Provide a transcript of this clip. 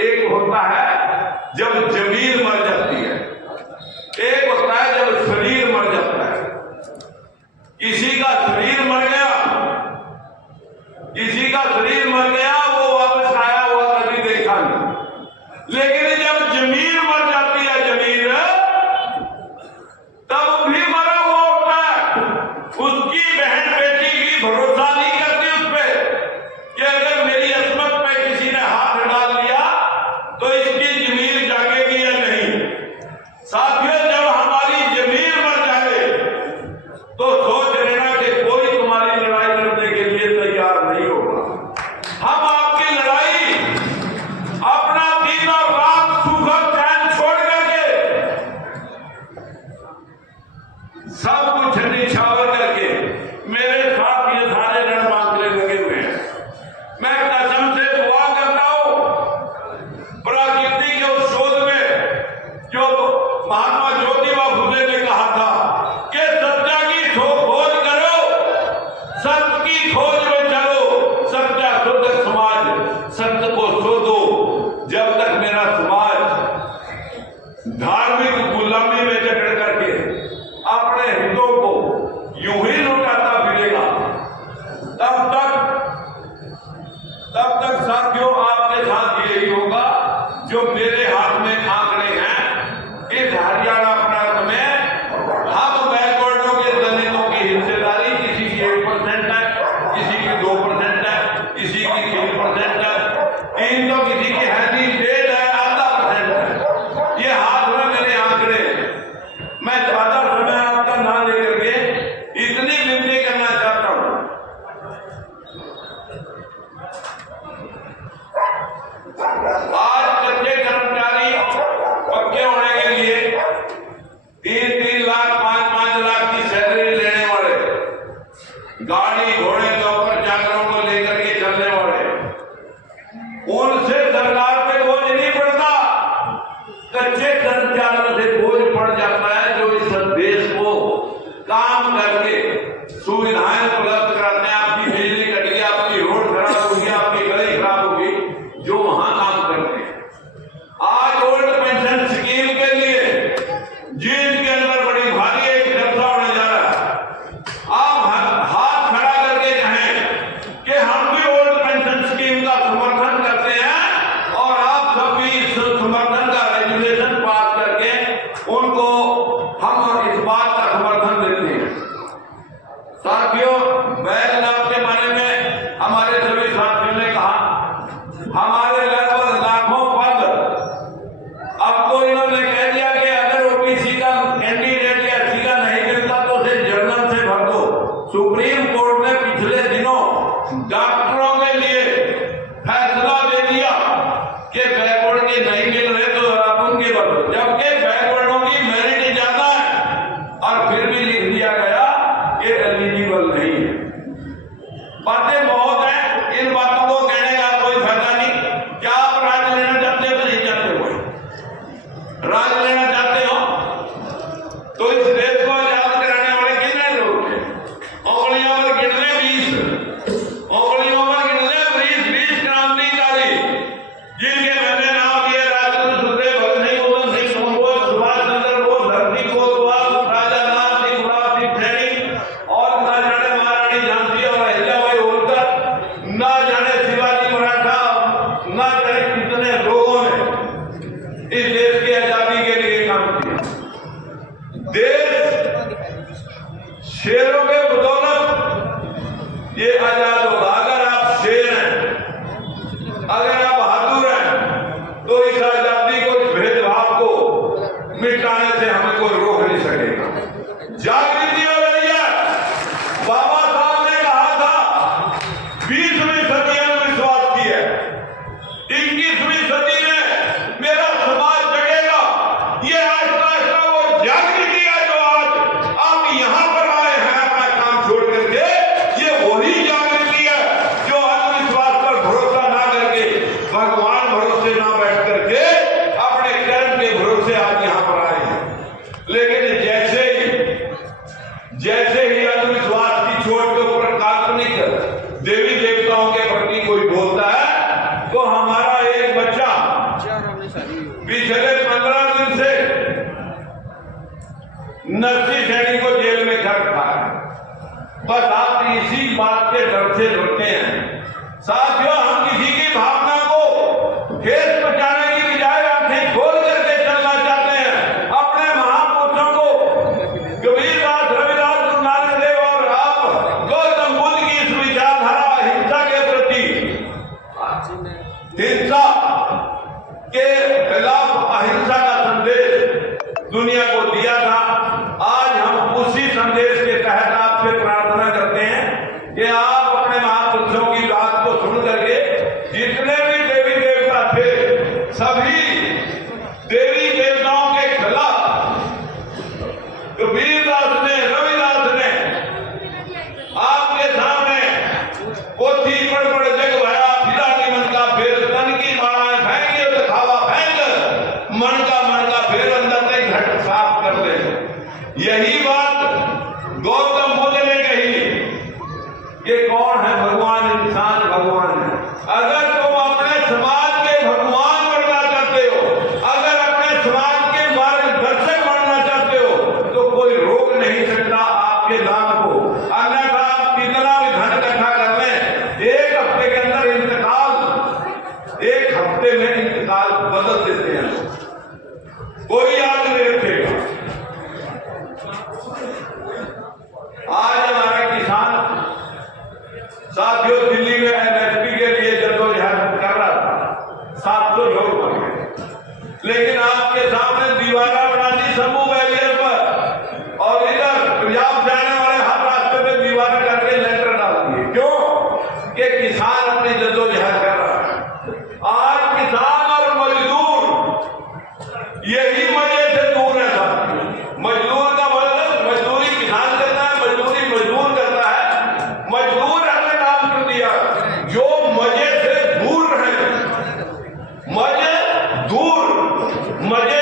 एक होता है जब जमीन मर जाती है, एक होता है जब शरीर मर जाता है। किसी का शरीर मर गया, किसी का शरीर मर गया, वो वापस आया हुआ कभी देखा नहीं। लेकिन जब जमीन मर जाती है, जमीन तब भी मरा हुआ होता है। उसकी बहन बेटी भी भरोसा नहीं करती उस पर कि अगर मेरी अस्मत पे किसी ने हाथ डाल लिया तो इसकी जमीन जागेगी या नहीं। साथियों, जब हमारी जमीन मर जाए तो सोच लेना कि कोई तुम्हारी लड़ाई लड़ने के लिए तैयार नहीं होगा। हम आपकी लड़ाई अपना दिन और रात सुख और चैन छोड़ करके, सब कुछ निछावर करके मेरे साथ ये सारे रण बांधने लगे हुए हैं। मैं कसम से दुआ करता हूं, प्रकृति के उस शोध में जो महात्मा ज्योतिबा फुले ने कहा था कि सत्य की खोज करो, सत्य की खोज में चलो, सत्य शुद्ध समाज, सत्य को शोधो। जब तक मेरा समाज धार्मिक गुलामी में जकड़ करके अपने हितों को यूं ही लुटाता फिरेगा, तब तक साथियों आपके साथ यही होगा। जो मेरे हाथ में आंकड़े हैं, इस हरियाणा प्रांत में हम बैकवर्डों के दलितों की हिस्सेदारी किसी की 1% है, किसी की 2% है, किसी की 3% है, 3 तो किसी की है नहीं, 1.5 है, आधा % है। ये हाथ में मेरे आंकड़े। मैं ज्यादा समय आपका ना लेकर के इतनी विनती करना चाहता हूं, आज कच्चे कर्मचारी पक्के होने के लिए 3-3 लाख 5-5 लाख की सैलरी लेने वाले, गाड़ी घोड़े के ऊपर जानवरों को लेकर के चलने वाले, उनसे सरकार पे बोझ नहीं पड़ता, कच्चे कर्मचारियों से बोझ पड़ जाता है जो इस देश को काम करके सुविधाएं उपलब्ध कराते हैं। आपकी बिजली कट गई, आपकी रोड खराब होगी, आपकी गली खराब होगी, जो वहां काम करते हैं। आज ओल्ड पेंशन स्कीम के लिए जिनके अंदर बड़ी भारी एक चर्चा होने जा रहा है, आप हाथ खड़ा करके कहें कि हम भी ओल्ड पेंशन स्कीम का समर्थन करते हैं और आप सब भी इस समर्थन का रेजुलेशन पास करके उनको हम इस बात का समर्थन देते हैं। साथियों, बैल लाभ के बारे में हमारे सभी साथियों ने कहा, हमारे लगभग लाखों पद अब तो इन्होंने कह दिया कि अगर ओबीसी का कैंडिडेट या एससी का नहीं मिलता तो उसे जनरल से भर दो। सुप्रीम कोर्ट ने पिछले दिनों डॉक्टरों के लिए फैसला दे दिया कि बैकवर्ड के नहीं मिल रहे तो आप उनके भर दो, जबकि बैकवर्डों की मेरिट ज्यादा है और फिर भी लिख दिया गया कि एलिजिबल नहीं है। बातें बहुत हैं, इन बातों को कहने का कोई फायदा नहीं। क्या आप राज लेना चाहते हो? नहीं चाहते हो? राज लेना चाहते हो तो इस देश को आजाद कराने वाले कितने लोग थे? उंगलियों पर गिन ले 20, उंगलियों पर गिन ले 20 क्रांतिकारी जिनके मैंने नाम लिए, राजगुरु सुखदेव, भगत सिंह, उधम सिंह, सोमवंशी, सुभाष चंद्र बोस, धरती कोतवाल, राजा लाल सिंह, गुलाब सिंह सैनी और ना जाने महारानी झांसी और अहिल्याबाई होलकर, ना जाने शिवाजी मराठा, ना जाने कितने लोगों ने इस देश की आजादी के लिए काम किया। देश शेरों के बदौलत ये आजाद होगा। अगर आप शेर हैं, अगर आप बहादुर हैं, तो इस आजादी को, इस भेदभाव को मिटाने से हमें कोई रोक नहीं सकेगा। जागृति हो रही है। बाबा साहब ने कहा था 20वीं सदी में विश्वास किया है, 21वीं सदी में मेरा समाज जगेगा। ये आस्था वो जागृति है जो आज आप यहां पर आए हैं अपना काम छोड़ करके, ये वही जागृति है जो अंधविश्वास पर भरोसा ना करके, भगवान भरोसे ना बैठ करके अपने कर्म के भरोसे आज यहां पर आए हैं। लेकिन जैसे ही अंधविश्वास की चोट के ऊपर काल्पनिक देवी देवताओं के प्रति कोई बोलता है तो हमारा एक बच्चा पिछले 15 दिन से नरसी सैनी को जेल में कर रखा है। बस आप इसी बात के डर से डरते हैं। साथियों, हम किसी की भावना को ठेस पहुंचाने की बजाय आंखें खोल करके चलना चाहते हैं। अपने महापुरुषों को कबीरदास, रविदास, गुरु नानक देव और आप गौतम बुद्ध की इस विचारधारा अहिंसा के प्रति, हिंसा के खिलाफ अहिंसा का संदेश दुनिया को दिया था। आज हम उसी संदेश के तहत आपसे प्रार्थना करते हैं कि आप अपने महापुरुषों की बात को सुन करके जितने भी देवी देवता थे, सभी देवी देवताओं के खिलाफ कबीरदास ने, रविदास ने आपके सामने पोथी पढ़ पढ़ जग भया, फिरा की मन का फेर, तन की मालाएं फेंक दिखावा फेंक, मन का फेर, अंदर से घट साफ कर ले। यही बात गौतम बुद्ध ने कही कि कौन है भगवान? इंसान भगवान है। अगर तुम अपने समाज के भगवान बनना चाहते हो, अगर अपने समाज के मार्गदर्शक बनना चाहते हो, तो कोई रोक नहीं सकता आपके दान को। अन्यथा आप कितना भी धन इकट्ठा कर लें, एक हफ्ते के अंदर इंतकाल, एक हफ्ते में इंतकाल बदल देते हैं। कोई याद नहीं रखेगा। आज हमारे किसान साथियों दिल्ली में एमएसपी के लिए जद्दोजहद कर रहा था, 700 लोग मर गए। लेकिन आपके सामने दीवारा बना दी शंभू बैरियर पर, और इधर पंजाब से आने वाले हर रास्ते पे दीवार करके लेटर डाल दिए। क्यों? कि किसान अपनी जद्दोजहद कर रहा है। आज किसान और मजदूर यही मजे से दूर है साथियों। मजदूर का मतलब मजदूरी किसान करता है, मजदूरी मजदूर करता है। मजदूर हमने नाम क्यों दिया? जो मजे से दूर है, मजे दूर, मजे